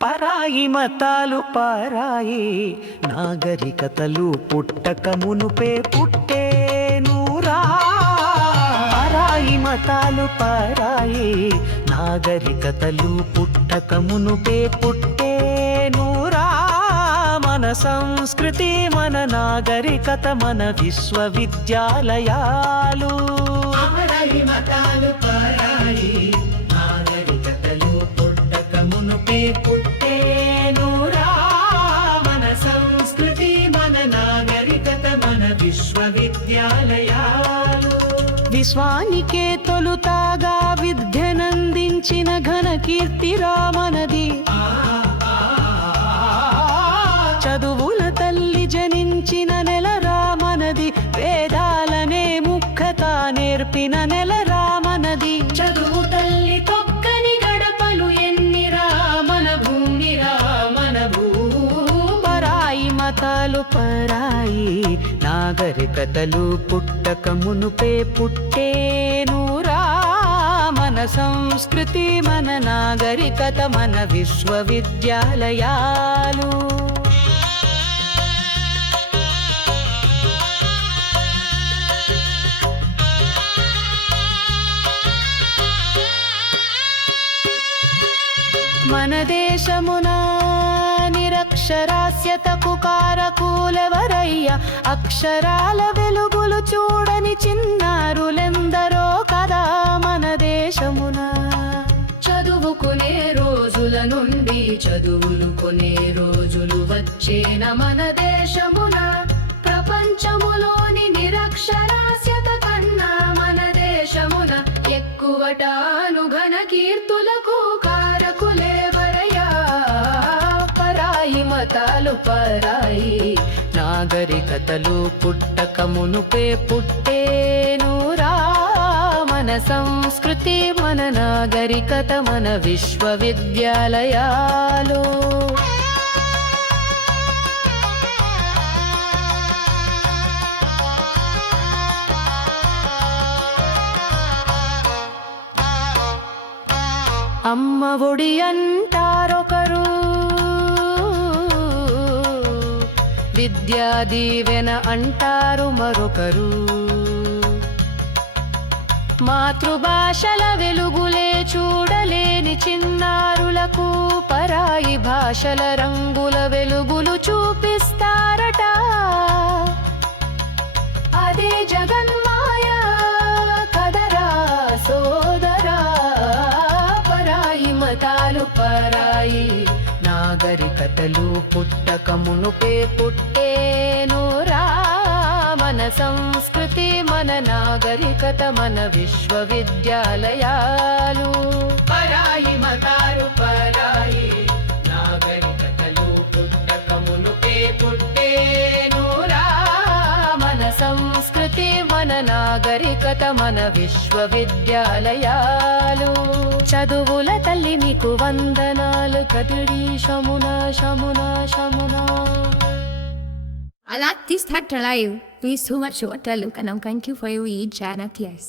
పరాయి మతాలు పారాయి నాగరికతలు పుట్టక మునుపే పుట్టేనురా. పరాయి మతాలు పారాయి నాగరికతలు పుట్టక మునుపే పుట్టేనురా. మన సంస్కృతి మన నాగరికత మన విశ్వవిద్యాలయాలు. పరాయి మతాలు పారాయి నాగరికతలు పుట్టక మునుపే పుట్టేనురా. మన సంస్కృతి మన నాగరికత మన విశ్వవిద్యాలయాలు. విశ్వానికే తొలుతాగా విద్యనందించిన ఘన కీర్తిరా మనది. చదువుల తల్లి జనించిన నెలరా మనది. వేదాలనే ముఖ్యత నేర్పిన నెలరా మనది. చదువు తల్లి తొక్కని గడపలు ఎన్నిరా మన భూమిరా మన భూ. పరాయి మతాలు పరాయి నాగరికతలు పుట్టక మునుపే పుట్టేనురా. మన సంస్కృతి మన నాగరికత మన విశ్వవిద్యాలయాలు. మన దేశమున నిరక్షరాస్యతకు కారకులెవరయ్య. అక్షరాల వెలుగులు చూడని చిన్నారులెందరో కదా మన దేశమున. చదువుకునే రోజుల నుండి చదువులు కొనే రోజులు వచ్చేన మన దేశమున. ప్రపంచములోని నిరక్షరాస్యత కన్నా మన దేశమున ఎక్కువటాను ఘన కీర్తులకు కారకులేవరయ్యా. పరాయి మతాలు పరాయి నాగరికతలు పుట్టక మునుపే పుట్టేనురా. మన సంస్కృతి మన నాగరికత మన విశ్వవిద్యాలయాలు. అమ్మ ఒడి అంటారొకరు, విద్యా దీవెన అంటారు మరొకరు. మాతృభాషల వెలుగులే చూడలేని చిన్నారులకు పరాయి భాషల రంగుల వెలుగులు చూపిస్తారట. అదే జగన్మాయా కదరా సోదరా. పరాయి మతాలు పరాయి నాగరికతలు పుట్టక మునుపే పుట్టేనురా. మన సంస్కృతి మన నాగరికత మన విశ్వవిద్యాలయాలు. పరాయి మతాలు పరాయి నాగరికతలు పుట్టక మునుపే పుట్టేనురా. మన సంస్కృతి మన నాగరికత మన విశ్వవిద్యాలయాలు. చదువుల తల్లి నీకు వందనాలు కదిడి శమునా శమునా శమునా. I like this that alive. Please so much to tell you and thank you for your each and yes.